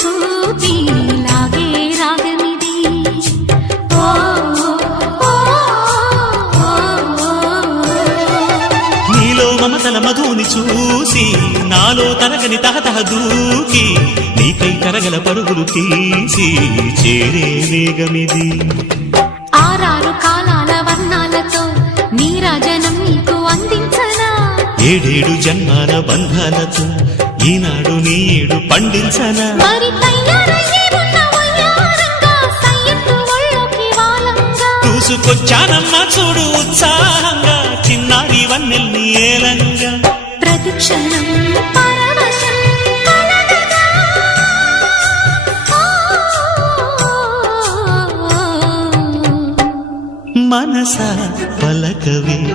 చూపి లాగే రాగమిది. నీలో మమతల మధుని చూసి నాలో తరగని తహతహ దూకి నీకై తరగల పరుగులు తీసి చేరే వేగమిది. ఆరారు కాలాల వర్ణాలతో నీ రాజనం నీకు అందించనా? ఏడేడు జన్మాల బంధాలతో ఈనాడు నీడు పండించనా? చూసుకొచ్చానమ్మా చూడు ఉత్సాహంగా చిన్నారి వన్నెల్ని ఏలంగా. ప్రతి క్షణం పరవశం కలగగా. మనస పలకవే.